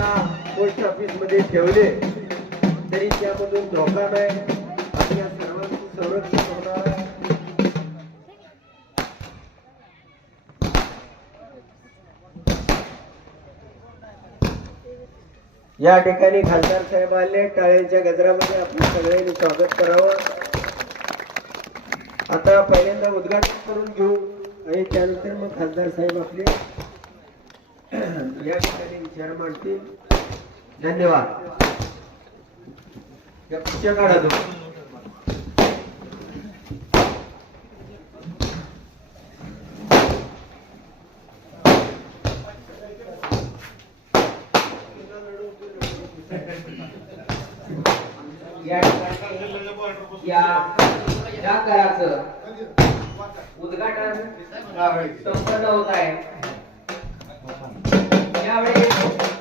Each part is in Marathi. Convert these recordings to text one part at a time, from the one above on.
या पोस्ट ऑफिसमध्ये ठेवले तरी त्यामधून धोका नाही. आपल्या सर्वांचं संरक्षण होणार या ठिकाणी खासदार साहेब आले टाळ्यांच्या गजरामध्ये आपण सगळ्यांनी स्वागत करावं. आता पहिल्यांदा उद्घाटन करून घेऊ आणि त्यानंतर मग खासदार साहेब आपले या ठिकाणी विचार मांडतील. धन्यवाद. या पुढच्या काळात या ठिकाणी या या कराचं उद्घाटन संपन्न होत आहे. abre.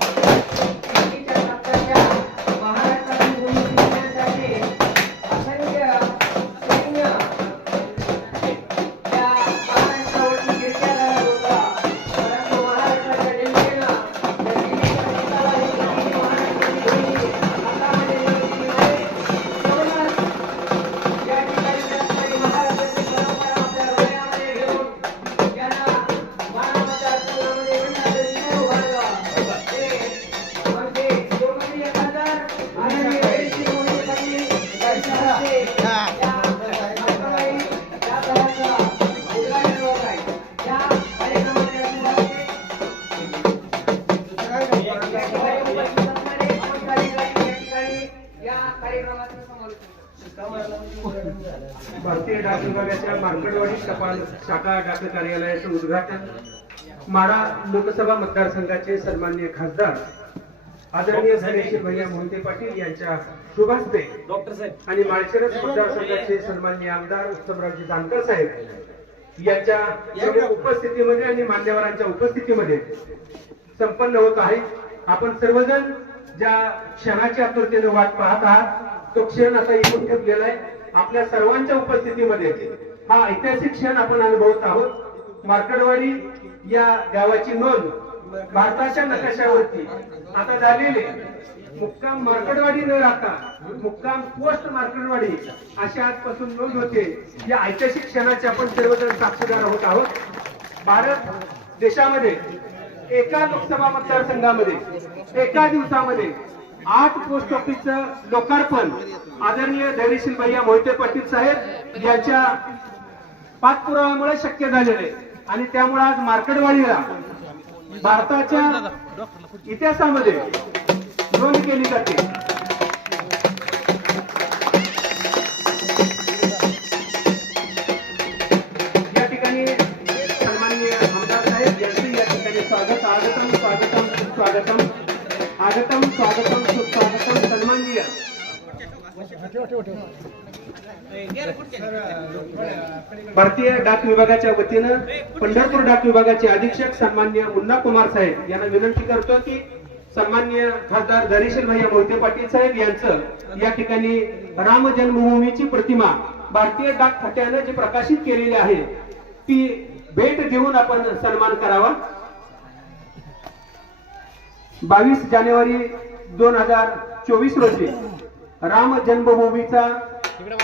शाखा डाक कार्यालयाचं उद्घाटन. माडा लोकसभा मतदारसंघाचे सन्मान्य खासदार आदरणीय धैर्यशील भैया मोहिते पाटील यांच्या शुभ हस्ते आणि माळशिरस मतदारसंघाचे सन्मान्य आमदार उत्तमरावजी जानकर साहेब यांच्या उपस्थितीमध्ये आणि मान्यवरांच्या उपस्थितीमध्ये संपन्न होत आहे. आपण सर्वजण ज्या क्षणाच्या आतुरतेने वाट पाहत आहात तो क्षण आता येऊन ठेवलेला आहे. आपल्या सर्वांच्या उपस्थितीमध्ये हा ऐतिहासिक क्षण आपण अनुभवत आहोत. मार्कडवाडी या गावाची नोंद भारताच्या नकाशावरती आता झालेले मुक्काम मार्कडवाडी न राहता मुक्काम पोस्ट मार्कडवाडी अशा आजपासून नोंद होते. या ऐतिहासिक क्षणाचे आपण सर्वजण साक्षीदार होत आहोत. भारत देशामध्ये एका लोकसभा मतदारसंघामध्ये एका दिवसामध्ये आठ पोस्ट ऑफिसचं लोकार्पण आदरणीय धैर्यशील भैया मोहिते पाटील साहेब यांच्या पाठपुराव्यामुळे शक्य झालेलं आहे. आणि त्यामुळे आज मार्कडवाडीला भारताच्या इतिहासामध्ये नोंद केली जाते. या ठिकाणी सन्माननीय आमदार साहेब यांचे या ठिकाणी स्वागत आगतम स्वागतम स्वागतम आगतम स्वागतम. भारतीय डाक विभागाच्या वतीनं पंढरपूर डाक विभागाचे अधीक्षक सन्मान्य मुन्ना कुमार साहेब यांना विनंती करतो की सन्मान्य खासदार धैर्यशील भैया मोहिते पाटील साहेब यांचं या ठिकाणी राम जन्मभूमीची प्रतिमा भारतीय डाक खात्यानं जी प्रकाशित केलेली आहे ती भेट देऊन आपण सन्मान करावा. बावीस जानेवारी दोन हजार चोवीस रोजी राम जन्मभूमीचा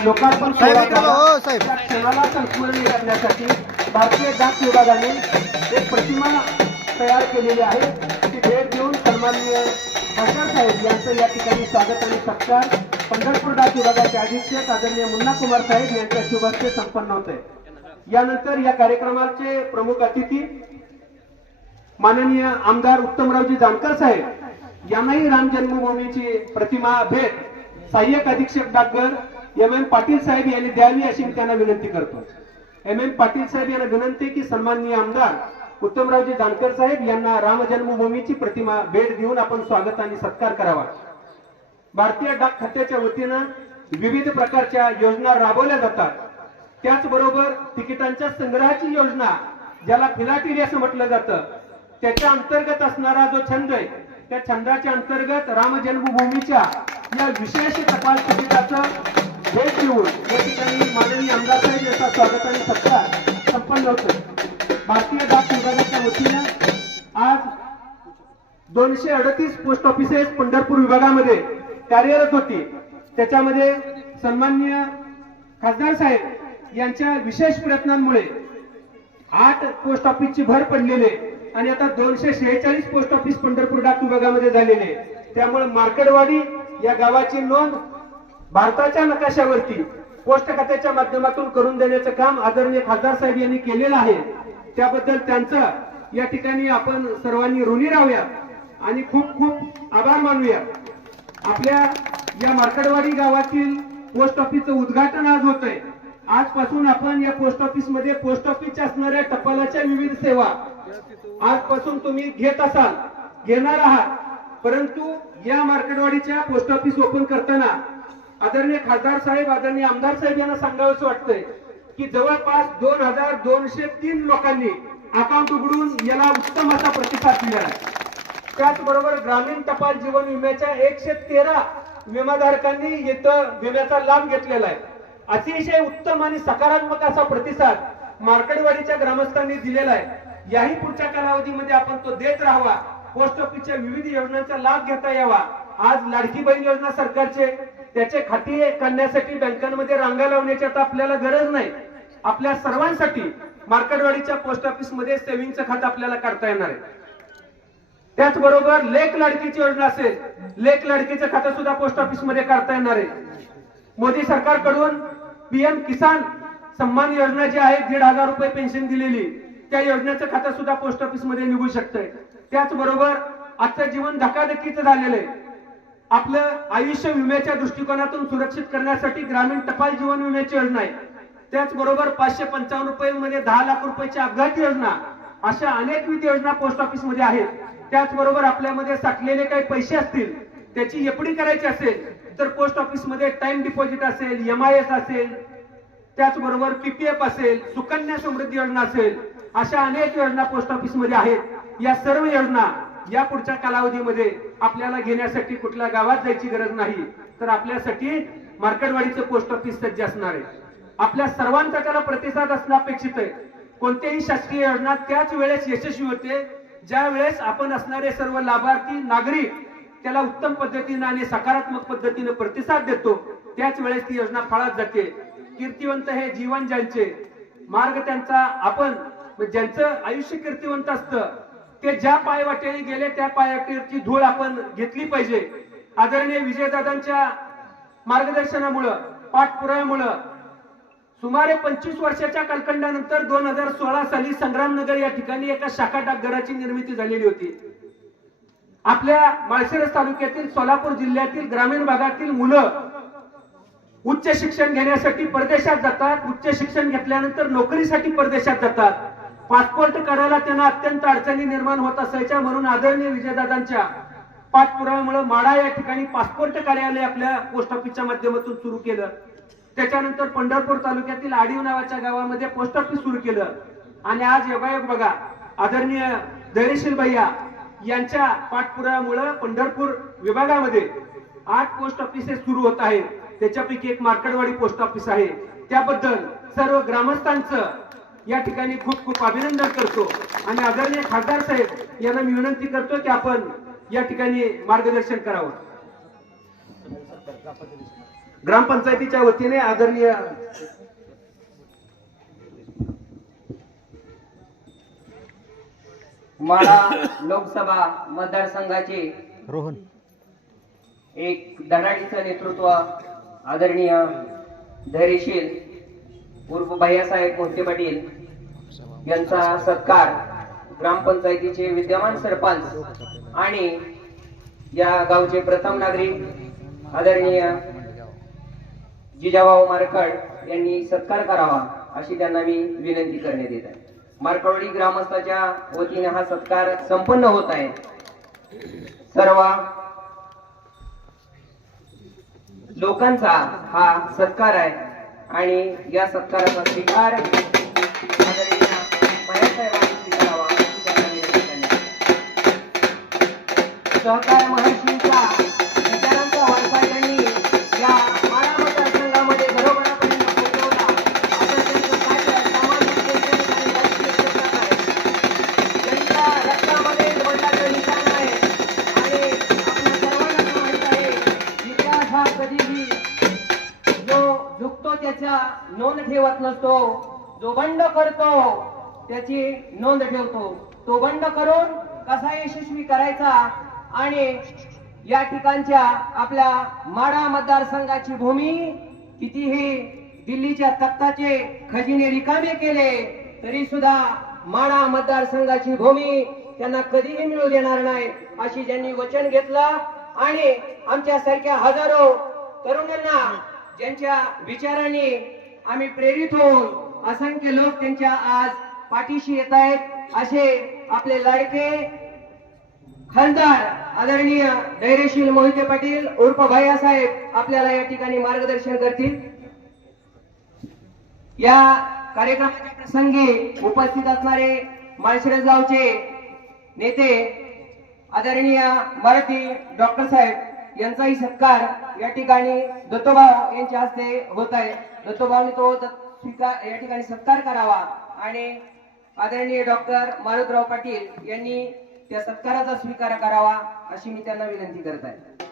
लोकार्पण सोहळा झाला. त्या क्षणाला संस्मरण करण्यासाठी भारतीय डाक विभागाने एक प्रतिमा तयार केलेली आहे. ती भेट देऊन सन्माननीय खासदार साहेब यांचं या ठिकाणी स्वागत आणि सत्कार. पंढरपूर डाक विभागाचे अधीक्षक आदरणीय मुन्ना कुमार साहेब यांच्या शुभ हस्ते संपन्न होत आहे. यानंतर या कार्यक्रमाचे प्रमुख अतिथी माननीय आमदार उत्तमरावजी जानकर साहेब यांनाही राम जन्मभूमीची प्रतिमा भेट सहाय्यक अधीक्षक डाकघर एम एम पाटील साहेब यांनी द्यावी अशी मी त्यांना विनंती करतो. एम एम पाटील साहेब यांना विनंती की सन्माननीय आमदार उत्तमरावजी जानकर साहेब यांना राम जन्मभूमीची प्रतिमा भेट देऊन आपण स्वागत आणि सत्कार करावा. भारतीय डाक खात्याच्या वतीनं विविध प्रकारच्या योजना राबवल्या जातात. त्याचबरोबर तिकिटांच्या संग्रहाची योजना ज्याला फिलाटेली असं म्हटलं जातं त्याच्या अंतर्गत असणारा जो छंद आहे त्या छंदाच्या अंतर्गत राम जन्मभूमीच्या या विशेष टपाल तिकिटाचं भेट देऊन या ठिकाणी माननीय आमदार साहेब यांचा स्वागत आणि सत्कार संपन्न होतो भारतीय डाक विभागाच्या वतीनं आज दोनशे अडतीस पोस्ट ऑफिसेस पंढरपूर विभागामध्ये कार्यरत होती त्याच्यामध्ये सन्मान्य खासदार साहेब यांच्या विशेष प्रयत्नांमुळे आठ पोस्ट ऑफिसची भर पडलेली आहे. आणि आता दोनशे शेहेचाळीस पोस्ट ऑफिस पंढरपूर डाक विभागामध्ये झालेले आहे. त्यामुळे मार्केटवाडी या गावाची नोंद भारताच्या नकाशावरती पोस्ट खात्याच्या माध्यमातून करून देण्याचं काम आदरणीय खासदार साहेब यांनी केलेलं आहे. त्याबद्दल त्यांचं या ठिकाणी आपण सर्वांनी ऋणी राहूया आणि खूप खूप आभार मानूया. आपल्या या मार्कडवाडी गावातील पोस्ट ऑफिसचं उद्घाटन आज होत आहे आजपासून आपण या पोस्ट ऑफिसमध्ये पोस्ट ऑफिसच्या असणाऱ्या टपालाच्या विविध सेवा आजपासून तुम्ही घेत असाल घेणार आहात. परंतु या मार्केटवाडीच्या पोस्ट ऑफिस ओपन करताना आदरणीय खासदार साहेब आदरणीय आमदार साहेब यांना सांगावंसं वाटतंय की जवळपास दोन हजार दोनशे तीन लोकांनी अकाउंट उघडून याला उत्तम असा प्रतिसाद दिला आहे. त्याचबरोबर ग्रामीण टपाल जीवन विम्याच्या एकशे तेरा विमाधारकांनी इथं विम्याचा लाभ घेतलेला आहे. अतिशय उत्तम आणि सकारात्मक असा प्रतिसाद मार्केटवाडीच्या ग्रामस्थांनी दिलेला आहे. याही पुढच्या कालावधीमध्ये आपण तो देत राहावा. पोस्ट ऑफिसच्या विविध योजनांचा लाभ घेता यावा. आज लाडकी बहीण योजना सरकारचे त्याचे खाती करण्यासाठी बँकांमध्ये रांगा लावण्याची आता आपल्याला गरज नाही. आपल्या सर्वांसाठी मार्केटवाडीच्या पोस्ट ऑफिसमध्ये सेव्हिंगचं खातं आपल्याला काढता येणार आहे. त्याचबरोबर लेख लाडकीची योजना असेल लेख लाडकीचं खातं सुद्धा पोस्ट ऑफिसमध्ये काढता येणार आहे. मोदी सरकारकडून पीएम किसान सन्मान योजना जी आहे दीड हजार रुपये पेन्शन दिलेली त्या योजनेचं खातं सुद्धा पोस्ट ऑफिसमध्ये निघू शकतंय. त्याचबरोबर आजचं जीवन धकाधकीचं झालेलं आहे. आपलं आयुष्य विम्याच्या दृष्टिकोनातून सुरक्षित करण्यासाठी ग्रामीण टपाल जीवन विम्याची योजना आहे. त्याचबरोबर पाचशे पंचावन्न रुपये मध्ये दहा लाख रुपयाची अपघात योजना अशा अनेकविध योजना पोस्ट ऑफिसमध्ये आहेत. त्याचबरोबर आपल्यामध्ये साठलेले काही पैसे असतील त्याची एफडी करायची असेल तर पोस्ट ऑफिसमध्ये टाइम डिपॉझिट असेल एम आय एस असेल त्याचबरोबर पीपीएफ असेल सुकन्या समृद्धी योजना असेल अशा अनेक योजना पोस्ट ऑफिसमध्ये आहेत. या सर्व योजना या पुढच्या कालावधीमध्ये आपल्याला घेण्यासाठी कुठल्या गावात जायची गरज नाही. तर आपल्यासाठी मार्केटवाडीचं पोस्ट ऑफिस सज्ज असणार आहे. आपल्या सर्वांचा त्याला प्रतिसाद असणं अपेक्षित आहे. कोणत्याही शासकीय योजना त्याच वेळेस यशस्वी होते ज्या वेळेस आपण असणारे सर्व लाभार्थी नागरिक त्याला उत्तम पद्धतीनं आणि सकारात्मक पद्धतीने प्रतिसाद देतो त्याच वेळेस ती योजना फळात जाते. कीर्तिवंत हे जीवन ज्यांचे मार्ग त्यांचा आपण ज्यांचं आयुष्य कीर्तिवंत असतं ते ज्या पायवाटेने गेले त्या पायवाटेची धूळ आपण घेतली पाहिजे. आदरणीय विजयदादांच्या मार्गदर्शनामुळं पाठपुराव्यामुळं सुमारे पंचवीस वर्षाच्या कालखंडानंतर दोन हजार सोळा साली संग्रामनगर या ठिकाणी एका शाखा डाकघराची निर्मिती झालेली होती. आपल्या माळशिरस तालुक्यातील सोलापूर जिल्ह्यातील ग्रामीण भागातील मुलं उच्च शिक्षण घेण्यासाठी परदेशात जातात. उच्च शिक्षण घेतल्यानंतर नोकरीसाठी परदेशात जातात. पासपोर्ट काढायला त्यांना अत्यंत अडचणी निर्माण होत असायच्या म्हणून आदरणीय विजयदादांच्या पाठपुराव्यामुळे माडा या ठिकाणी पासपोर्ट कार्यालय आपल्या पोस्ट ऑफिसच्या माध्यमातून सुरू केलं. त्याच्यानंतर पंढरपूर तालुक्यातील आडीव नावाच्या गावामध्ये पोस्ट ऑफिस सुरू केलं. आणि आज योगायोग बघा आदरणीय धैर्यशील भैया यांच्या पाठपुराव्यामुळे पंढरपूर विभागामध्ये आठ पोस्ट ऑफिसेस सुरू होत आहेत. त्याच्यापैकी एक मार्कडवाडी पोस्ट ऑफिस आहे. त्याबद्दल सर्व ग्रामस्थांचं या ठिकाणी खूप खूप अभिनंदन करतो. आणि आदरणीय खासदार साहेब यांना मी विनंती करतो की आपण या ठिकाणी मार्गदर्शन करावं. ग्रामपंचायतीच्या वतीने आदरणीय माळा लोकसभा मतदारसंघाचे रोहन. एक धडाडीचं नेतृत्व आदरणीय धैर्यशील उर्फ भैयासाहेब मोहिते पाटील यांचा सत्कार ग्रामपंचायतीचे विद्यमान सरपंच आणि या गावचे प्रथम नागरिक आदरणीय जिजाभाऊ मारकड यांनी सत्कार करावा अशी त्यांना मी विनंती करण्यात येत आहे. मारकवडी ग्रामस्थाच्या वतीने हा सत्कार संपन्न होत आहे. सर्व लोकांचा हा सत्कार आहे आणि या सत्काराचा स्वीकार सहकार महालक्ष्मीचा विचारांचा त्यांनी या माळा मतदारसंघामध्ये कधीही जो झुकतो त्याचा नोंद ठेवत नसतो. जो बंड करतो त्याची नोंद ठेवतो. तो बंड करून कसा यशस्वी करायचा आणि या ठिकाणच्या आपल्या माडा मतदारसंघाची भूमी कितीही दिल्लीच्या तख्ताचे खजिने रिकामे केले तरी सुद्धा माडा मतदारसंघाची भूमी त्यांना कधीही मिळू देणार नाही अशी ज्यांनी वचन घेतलं आणि आमच्या सारख्या हजारो तरुणांना ज्यांच्या विचाराने आम्ही प्रेरित होऊन असंख्य लोक त्यांच्या आज पाठीशी येत आहेत असे आपले लाडके खासदार आदरणीय धैर्यशील मोहिते पाटील उर्फ भैया साहेब आपल्याला या ठिकाणी मार्गदर्शन करतील. या कार्यक्रमाच्या प्रसंगी उपस्थित असणारे माळशिरस गावचे नेते आदरणीय मराठी डॉक्टर साहेब यांचाही सत्कार या ठिकाणी दत्तोबा यांच्या हस्ते होत आहे. दत्तोभावने तो स्वीकार या ठिकाणी सत्कार करावा आणि आदरणीय डॉक्टर मारुतराव पाटील यांनी त्या सत्काराचा स्वीकार करावा अशी मी त्यांना विनंती करत आहे.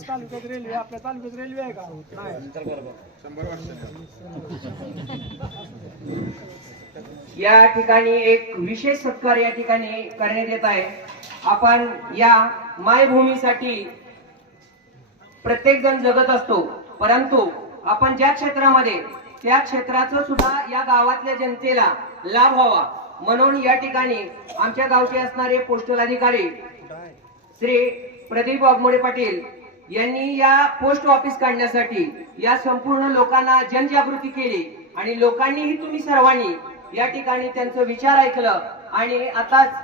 तालुक्यात रेल्वे आपल्या तालुक्यात रेल्वे आहे का या ठिकाणी एक विशेष सत्कार या ठिकाणी करण्यात येत आहे. आपण या मायभूमीसाठी प्रत्येक जण जगत असतो परंतु आपण ज्या क्षेत्रामध्ये त्या क्षेत्राचं सुद्धा या गावातल्या जनतेला लाभ व्हावा. म्हणून या ठिकाणी आमच्या गावचे असणारे पोस्टल अधिकारी श्री प्रदीप वाघमोडे पाटील यांनी या पोस्ट ऑफिस काढण्यासाठी या संपूर्ण लोकांना जनजागृती केली आणि लोकांनीही तुम्ही सर्वांनी या ठिकाणी त्यांचं विचार ऐकलं आणि आताच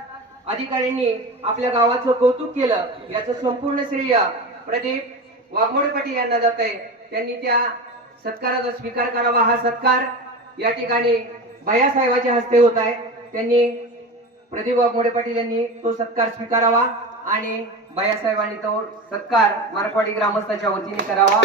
अधिकाऱ्यांनी आपल्या गावाचं कौतुक केलं. याचं संपूर्ण श्रेय प्रदीप वाघमोडे पाटील यांना जात आहे. त्यांनी त्या सत्काराचा स्वीकार करावा हा सत्कार या ठिकाणी भैयासाहेबाच्या हस्ते होत आहे. त्यांनी प्रदीपबाब मोडे पाटील यांनी तो सत्कार स्वीकारावा आणि भैयासाहेबांनी तो सत्कार मराठवाडी ग्रामस्थाच्या वतीने करावा.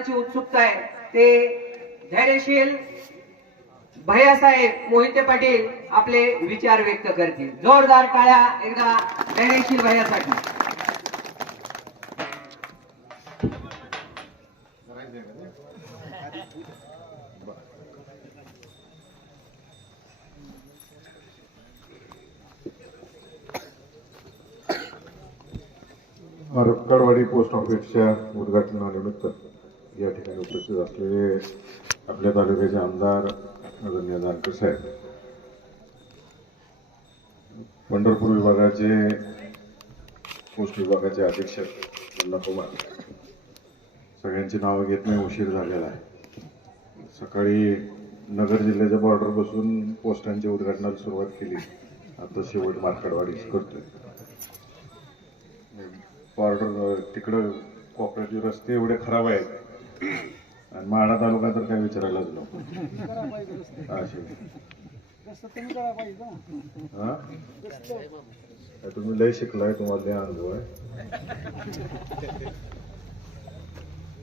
विचारांची उत्सुकता आहे. ते धैर्यशील भैयासाहेब मोहिते पाटील आपले विचार व्यक्त करतील. जोरदार टाळ्या एकदा धैर्यशील भैयासाठी. रक्कडवाडी पोस्ट ऑफिसच्या उद्घाटनानिमित्त या ठिकाणी उपस्थित असलेले आपल्या तालुक्याचे आमदार आदरणीय जानकर साहेब. पंढरपूर विभागाचे पोस्ट विभागाचे अधीक्षक बल्ला कुमार. सगळ्यांची नावं घेत नाही उशीर झालेला आहे. सकाळी नगर जिल्ह्याच्या बॉर्डर बसून पोस्टांच्या उद्घाटनाला सुरुवात केली. आता शेवट मार्कडवाडीच करतोय. बॉर्डर तिकडं कॉपरेटिव्ह रस्ते एवढे खराब आहेत आणि माडा तालुका तर काय विचारायलाच नको. पाहिजे असे तुम्ही ना तुम्ही लय शिकलाय तुम्हाला लय अनुभव आहे.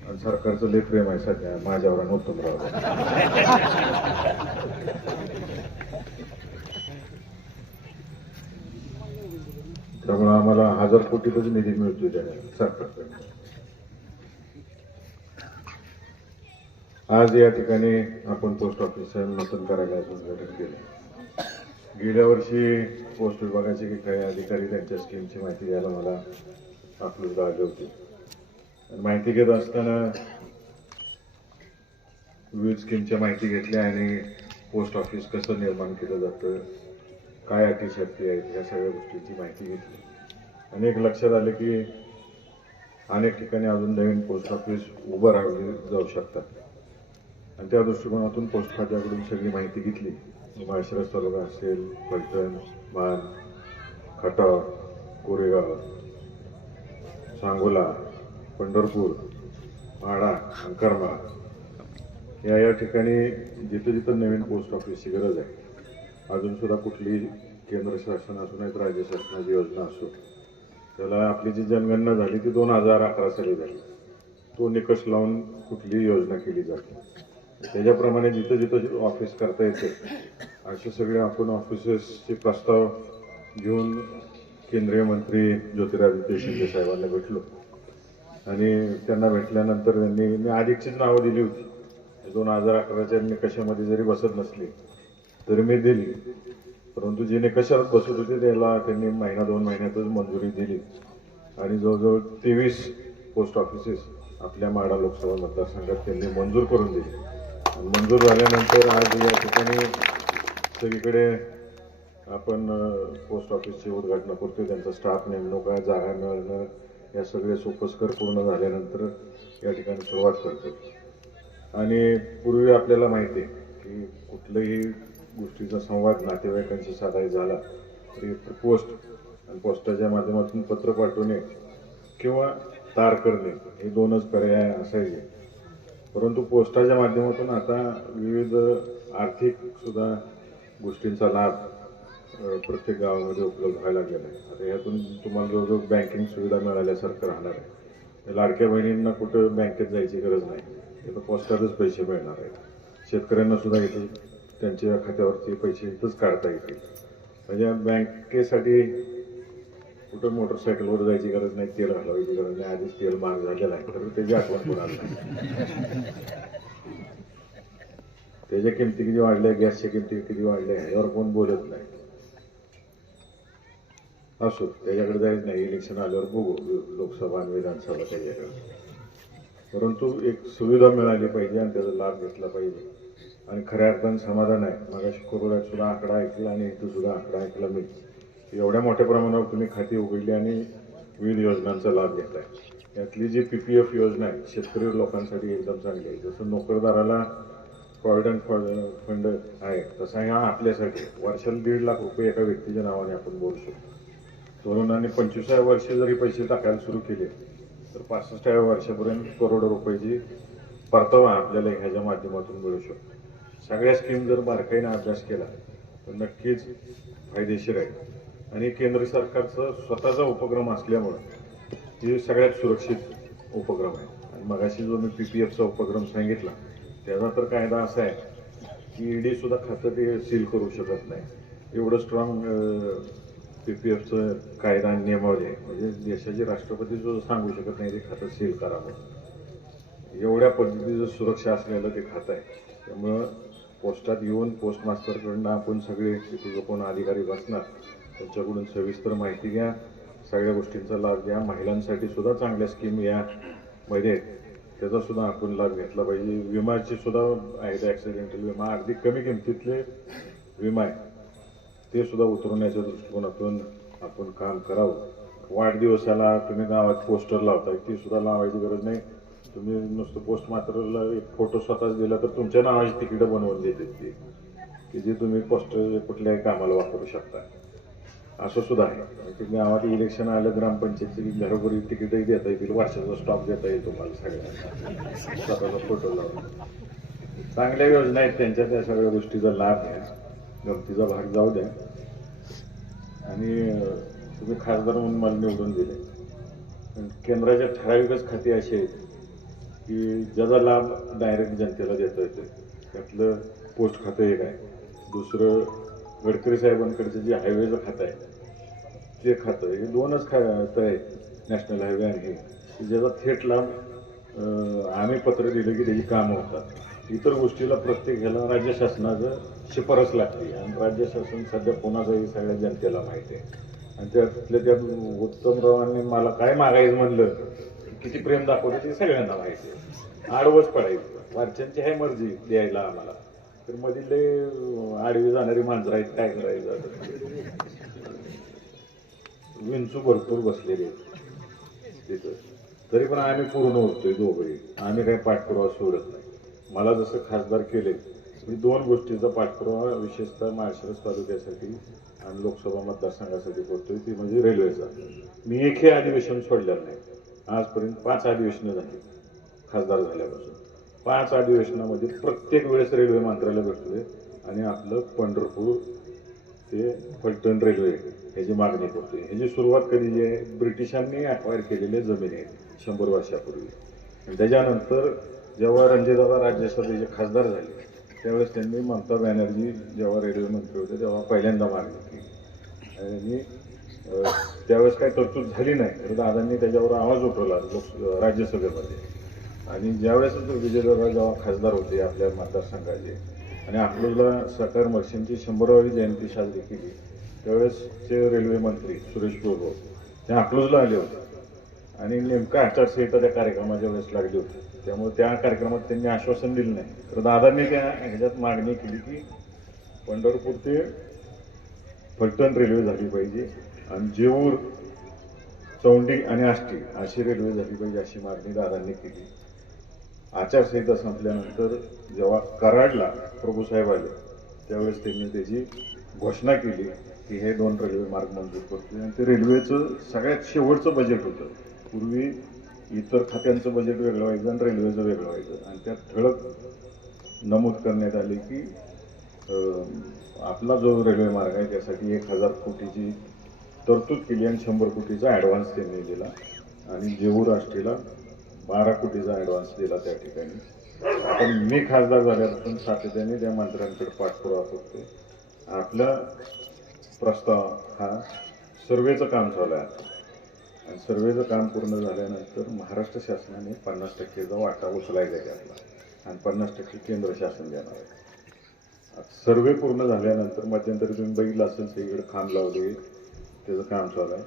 आणि सरकारचं लय प्रेम आहे सध्या माझ्यावर आणि उत्तमराव त्यामुळे आम्हाला हजार कोटीतच निधी मिळतोय त्या सरकारकडे आज या ठिकाणी आपण पोस्ट ऑफिसचं नूतन करायला उद्घाटन केलं. गेल्या वर्षी पोस्ट विभागाचे काही अधिकारी त्यांच्या स्कीमची माहिती घ्यायला मला आपली आले होते. आणि माहिती घेत असताना विविध स्कीमच्या माहिती घेतल्या आणि पोस्ट ऑफिस कसं निर्माण केलं जातं काय अटी शक्ती आहेत या सगळ्या गोष्टीची माहिती घेतली. आणि एक लक्षात आलं की अनेक ठिकाणी अजून नवीन पोस्ट ऑफिस उभं राहिले जाऊ शकतात. आणि त्या दृष्टिकोनातून पोस्ट खात्याकडून सगळी माहिती घेतली. माळशिरस तालुका असेल फलटण मान खटाव कोरेगाव सांगोला पंढरपूर माडा अंकरमा. या या ठिकाणी जिथं जिथं नवीन पोस्ट ऑफिसची गरज आहे अजून सुद्धा कुठली केंद्र शासन असो नाहीत राज्य शासनाची योजना असो त्याला आपली जी जनगणना झाली ती दोन हजार अकरा साली झाली. तो निकष लावून कुठलीही योजना केली जाते त्याच्याप्रमाणे जिथं जिथं ऑफिस करता येते असे सगळे आपण ऑफिसेसचे प्रस्ताव घेऊन केंद्रीय मंत्री ज्योतिरादित्य शिंदे साहेबांना भेटलो. आणि त्यांना भेटल्यानंतर त्यांनी मी आधीचीच नावं दिली होती. दोन हजार अकराच्या मी कशामध्ये जरी बसत नसली तरी मी दिली. परंतु जिने कशात बसत होते त्याला त्यांनी महिना दोन महिन्यातच मंजुरी दिली. आणि जवळजवळ तेवीस पोस्ट ऑफिसेस आपल्या माडा लोकसभा मतदारसंघात त्यांनी मंजूर करून दिली. मंजूर झाल्यानंतर आज या ठिकाणी सगळीकडे आपण पोस्ट ऑफिसची उद्घाटन करतोय त्यांचा स्टाफ नेमणूक आहे जागा मिळणं या सगळे सोपस्कर पूर्ण झाल्यानंतर या ठिकाणी सुरुवात करतो. आणि पूर्वी आपल्याला माहिती आहे की कुठल्याही गोष्टीचा संवाद नातेवाईकांशी साधायचा झाला तरी पोस्ट आणि पोस्टाच्या माध्यमातून पत्र पाठवणे किंवा तार करणे हे दोनच पर्याय असायचे. परंतु पोस्टाच्या माध्यमातून आता विविध आर्थिक सुद्धा गोष्टींचा लाभ प्रत्येक गावामध्ये उपलब्ध व्हायला लागलेला आहे आता यातून तुम्हाला जवळजवळ बँकिंग सुविधा मिळाल्यासारखं राहणार आहे. लाडक्या बहिणींना कुठं बँकेत जायची गरज नाही. तिथं पोस्टातच पैसे मिळणार आहेत. शेतकऱ्यांना सुद्धा इथं त्यांच्या खात्यावरती पैसे इथंच काढता येतील. म्हणजे बँकेसाठी कुठं मोटरसायकलवर जायची गरज नाही तेल घालवायची गरज नाही आधीच तेल माग झालेलं आहे. तर त्याची आठवण कोणाला नाही. त्याच्या किमती किती वाढल्या गॅसच्या किमती किती वाढल्या ह्याच्यावर कोण बोलत नाही. असो त्याच्याकडे जायच नाही इलेक्शन आल्यावर बघू लोकसभा आणि विधानसभा त्याच्याकडे. परंतु एक सुविधा मिळाली पाहिजे आणि त्याचा लाभ घेतला पाहिजे. आणि खऱ्या अर्थानं समाधान आहे. माझ्या शुक्रवार सुद्धा आकडा ऐकला आणि इथं सुद्धा आकडा ऐकला मी. एवढ्या मोठ्या प्रमाणावर तुम्ही खाती उघडली आणि विविध योजनांचा लाभ घेताय. यातली जी पी पी एफ योजना आहे शेतकरी लोकांसाठी एकदम चांगली आहे. जसं नोकरदाराला प्रॉव्हिडंट फंड आहे तसा ह्या आपल्यासाठी वर्षाला दीड लाख रुपये एका व्यक्तीच्या नावाने आपण बोलू शकतो. तरुणांनी पंचवीसाव्या वर्षी जरी पैसे टाकायला सुरू केले तर पासष्टाव्या वर्षापर्यंत करोडो रुपयाची परतावा आपल्याला ह्याच्या माध्यमातून मिळू शकतो. सगळ्या स्कीम जर बारकाईने अभ्यास केला तर नक्कीच फायदेशीर आहे. आणि केंद्र सरकारचा स्वतःचा उपक्रम असल्यामुळं हे सगळ्यात सुरक्षित उपक्रम आहे. आणि मगाशी जो मी पी पी एफचा उपक्रम सांगितला त्याचा तर कायदा असा आहे की ईडी सुद्धा खातं ते सील करू शकत नाही. एवढं स्ट्रॉंग पी पी एफचं कायदा आणि नियमावली आहे. म्हणजे देशाचे राष्ट्रपती सुद्धा सांगू शकत नाही ते खातं सील करावं. एवढ्या पद्धतीचं सुरक्षा असलेलं ते खातं आहे. त्यामुळं पोस्टात येऊन पोस्टमास्टरकडनं आपण सगळे तिथे जो कोण अधिकारी बसणार त्यांच्याकडून सविस्तर माहिती घ्या. सगळ्या गोष्टींचा लाभ घ्या. महिलांसाठी सुद्धा चांगल्या स्कीम या मध्ये आहेत. त्याचा सुद्धा आपण लाभ घेतला पाहिजे. विमाचे सुद्धा आहेत ॲक्सिडेंटल विमा. अगदी कमी किमतीतले विमा आहे ते सुद्धा उतरवण्याच्या दृष्टिकोनातून आपण काम करावं. वाढदिवसाला तुम्ही गावात पोस्टर लावताय. ती सुद्धा लावायची गरज नाही. तुम्ही नुसतं पोस्ट मात्र एक फोटो स्वतःच दिला तर तुमच्या नावाची तिकीटं बनवून देते ती. की जे तुम्ही पोस्टर कुठल्याही कामाला वापरू शकता. असं सुद्धा आहे की गावात इलेक्शन आलं ग्रामपंचायतची घरोघरी तिकीटही देता येतील वर्षाचा स्टॉक देता येईल तुम्हाला सगळ्यांना. स्वतःचा फोटो लावून. चांगल्या योजना आहेत त्यांच्या त्या सगळ्या गोष्टीचा लाभ घ्या. गमतीचा भाग जाऊ द्या. आणि तुम्ही खासदार म्हणून मला निवडून दिले. पण केंद्राच्या ठराविकच खाती अशी आहेत की ज्याचा लाभ डायरेक्ट जनतेला देता येतो त्यातलं पोस्ट खातं एक आहे. दुसरं गडकरी साहेबांकडचं जे हायवेचं खातं आहे ते खातं हे दोनच खातं आहे नॅशनल हायवे आणि हे. ज्याला ज्याचा थेट लाभ आम्ही पत्र दिलं की त्याची कामं होतात. इतर गोष्टीला प्रत्येक ह्याला राज्य शासनाचं शिफारस लागते आणि राज्य शासन सध्या कोणाचंही सगळ्या जनतेला माहिती आहे. आणि त्यातल्या त्यात उत्तमरावांनी मला काय मागायचं म्हणलं किती प्रेम दाखवलं ते सगळ्यांना माहिती आहे. आडवच पडायचं. वारच्यांची आहे मर्जी द्यायला आम्हाला. तर मधील आडवी जाणारी मांजरं आहेत काय करायचं विंचू भरपूर बसलेली आहेत. तिथं. तरी पण आम्ही पूर्ण होतोय दोघंही. आम्ही काही पाठपुरावा सोडत नाही. मला जसं खासदार केले मी दोन गोष्टीचा पाठपुरावा विशेषतः माळशिरस तालुक्यासाठी आणि लोकसभा मतदारसंघासाठी करतोय ती म्हणजे रेल्वेचा. मी एकही अधिवेशन सोडलेलं नाही. आजपर्यंत पाच अधिवेशनं झाली. खासदार झाल्यापासून. पाच अधिवेशनामध्ये प्रत्येक वेळेस रेल्वे मंत्र्याला भेटतोय आणि आपलं पंढरपूर ते फलटण रेल्वे. ह्याची मागणी करतोय ह्याची सुरुवात कधी जी आहे ब्रिटिशांनी अक्वायर केलेल्या जमिनी आहेत शंभर वर्षापूर्वी. आणि त्याच्यानंतर जेव्हा रणजितदादा राज्यसभेचे खासदार झाले त्यावेळेस त्यांनी ममता बॅनर्जी जेव्हा रेल्वे मंत्री होते तेव्हा पहिल्यांदा मागणी केली. आणि त्यावेळेस काही तरतूद झाली नाही तर दादांनी त्याच्यावर आवाज उठवला लोक राज्यसभेमध्ये. आणि ज्यावेळेस विजयदादा जेव्हा खासदार होते आपल्या मतदारसंघाचे आणि आपल्याला सरकार मर्चंटची शंभरावी जयंती साजरी केली त्यावेळेस ते रेल्वे मंत्री सुरेश प्रभू ते अकलूजला आले होते. आणि नेमका आचारसंहिता त्या कार्यक्रमाच्या वेळेस लागली होती. त्यामुळे त्या कार्यक्रमात त्यांनी आश्वासन दिलं नाही. तर दादांनी त्या ह्याच्यात मागणी केली की पंढरपूर ते फलटण रेल्वे झाली पाहिजे आणि जेऊर चौंडी आणि आष्टी अशी रेल्वे झाली पाहिजे अशी मागणी दादांनी केली. आचारसंहिता संपल्यानंतर जेव्हा कराडला प्रभूसाहेब आले त्यावेळेस त्यांनी त्याची घोषणा केली. की हे दोन रेल्वे मार्ग मंजूर करतो आणि ते रेल्वेचं सगळ्यात शेवटचं बजेट होतं. पूर्वी इतर खात्यांचं बजेट वेगळं व्हायचं आणि रेल्वेचं वेगळं व्हायचं. आणि त्यात ठळक नमूद करण्यात आले की आपला जो रेल्वे मार्ग आहे त्यासाठी एक हजार कोटीची तरतूद केली आणि शंभर कोटीचा ॲडव्हान्स त्यांनी दिला. आणि जेऊर राष्ट्रीला बारा कोटीचा ॲडव्हान्स दिला त्या ठिकाणी. पण मी खासदार झाल्यापासून सातत्याने त्या मंत्र्यांकडे पाठपुरावा करतोय. आपल्या प्रस्ताव हा सर्वेचं काम चालू आहे. आणि सर्वेचं काम पूर्ण झाल्यानंतर महाराष्ट्र शासनाने पन्नास टक्केचा वाटा उचलायचा आहे त्यातला. आणि पन्नास टक्के केंद्र शासन देणार आहे. सर्वे पूर्ण झाल्यानंतर मध्यंतरी तुम्ही बघितलं असेल सगळीकडे खांब लावले त्याचं काम चालू आहे.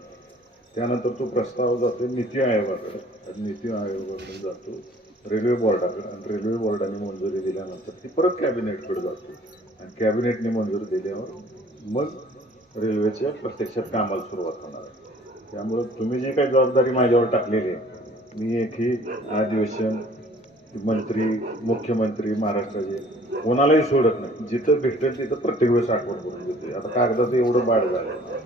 त्यानंतर तो प्रस्ताव जातो नीती आयोगाकडे. आणि नीती आयोगाकडे जातो रेल्वे बोर्डाकडे. आणि रेल्वे बोर्डाने मंजुरी दिल्यानंतर ती परत कॅबिनेटकडे जातो. आणि कॅबिनेटने मंजुरी दिल्यावर मग रेल्वेच्या प्रत्यक्षात कामाला सुरुवात होणार आहे. त्यामुळं तुम्ही जी काही जबाबदारी माझ्यावर टाकलेली आहे मी एक ही अधिवेशन मंत्री मुख्यमंत्री महाराष्ट्राचे कोणालाही सोडत नाही. जिथं भेटेल तिथं प्रत्येक वेळेस आठवण करून देते. आता कागदाचं एवढं बाळ झालं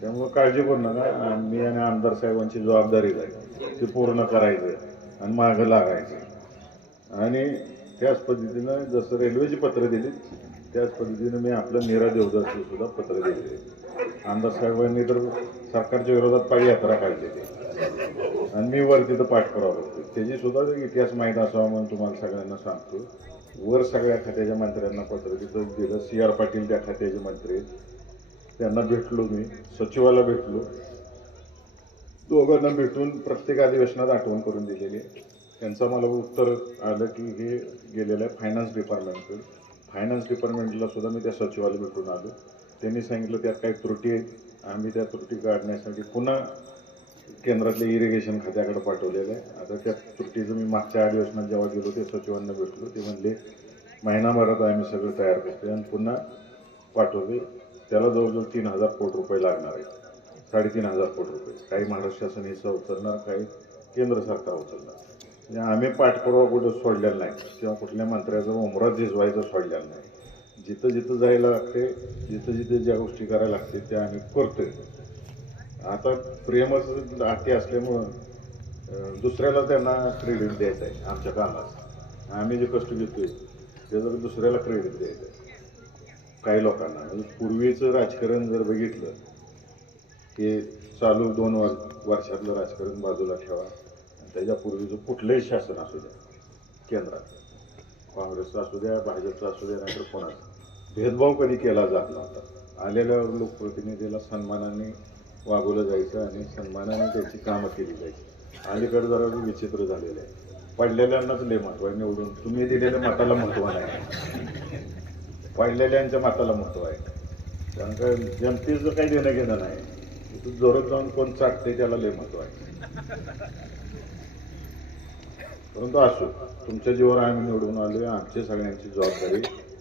त्यामुळं काळजी करू नका. मी आणि आमदार साहेबांची जबाबदारी आहे. ती पूर्ण करायचं आणि मागं लागायचं आणि त्याच पद्धतीनं जसं रेल्वेची पत्र दिली त्याच पद्धतीनं मी आपलं नीरा देवदासची सुद्धा पत्र दिले. आमदार साहेबांनी तर सरकारच्या विरोधात पायी यात्रा काढली ते आणि मी वर तिथं पाठ करावं लागतो त्याची सुद्धा इतिहास माहीत असावा म्हणून तुम्हाला सगळ्यांना सांगतो वर सगळ्या खात्याच्या मंत्र्यांना पत्र तिथं दिलं. सी आर पाटील त्या खात्याचे मंत्री त्यांना भेटलो मी. सचिवाला भेटलो. दोघांना भेटून प्रत्येक अधिवेशनात आठवण करून दिलेली त्यांचं मला उत्तर आलं की हे गेलेलं आहे फायनान्स डिपार्टमेंटकडे फायनान्स डिपार्टमेंटला सुद्धा मी त्या सचिवाला भेटून आलो. त्यांनी सांगितलं त्यात काही त्रुटी आहेत. आम्ही त्या त्रुटी काढण्यासाठी पुन्हा केंद्रातल्या इरिगेशन खात्याकडे पाठवलेलं आहे. आता त्या त्रुटीचं मी मागच्या अधिवेशनात जेव्हा गेलो ते सचिवांना भेटलो. ते म्हणले महिनाभरात आम्ही सगळं तयार करतो आणि पुन्हा पाठवले त्याला जवळजवळ तीन हजार कोटी रुपये लागणार आहेत. साडेतीन हजार कोटी रुपये. काही महाराष्ट्र शासन हिस्सा उचलणार काही केंद्र सरकार उचलणार म्हणजे आम्ही पाठपुरावा कुठं सोडलेला नाही. किंवा कुठल्या मंत्र्याचं उमरात झिजवायचं सोडलेलं नाही. जिथं जिथं जायला लागते जिथं जिथं ज्या गोष्टी करायला लागते त्या आम्ही करतोय. आता प्रेमच अति असल्यामुळं दुसऱ्याला त्यांना क्रेडिट द्यायचं आहे आमच्या कामात आम्ही जे कष्ट घेतोय त्याचं दुसऱ्याला क्रेडिट द्यायचं आहे. काही लोकांना. म्हणजे पूर्वीचं राजकारण जर बघितलं की चालू दोन वर्षातलं राजकारण बाजूला ठेवा. त्याच्यापूर्वीचं कुठलंही शासन असू द्या केंद्रात काँग्रेसचं असू द्या भाजपचं असू द्या नाहीतर कोणाचं भेदभाव कधी केला जात नव्हता. आलेल्या लोकप्रतिनिधीला सन्मानाने वागवलं जायचं आणि सन्मानाने त्याची कामं केली जायची. अलीकडे जरा विचित्र झालेलं आहे. पडलेल्यांनाच लय महत्त्व आहे. निवडून तुम्ही दिलेल्या मताला महत्त्व नाही. पडलेल्यांच्या मताला महत्त्व आहे. कारण का जनतेचं काही देणं घेणं नाही. इथं जोरात जाऊन कोण चाटते त्याला लय महत्त्व आहे. परंतु असो तुमच्या जीवावर आम्ही निवडून आलो आहे आमची सगळ्यांची जबाबदारी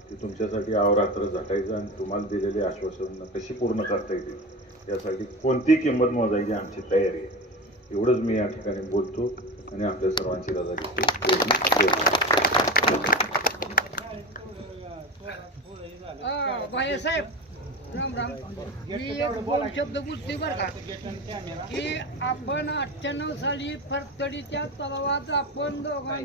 की तुमच्यासाठी अवरात्र झटायचं आणि तुम्हाला दिलेली आश्वासन कशी पूर्ण करता येतील यासाठी कोणती किंमत मोजायची आमची तयारी आहे. एवढंच मी या ठिकाणी बोलतो आणि आपल्या सर्वांची रजा घेतो. साहेब राम राम. मी एक दोन शब्द बोलतोय बरं का? की आपण अठ्ठ्याण्णव साली फरतडीच्या तलावात आपण दोघांनी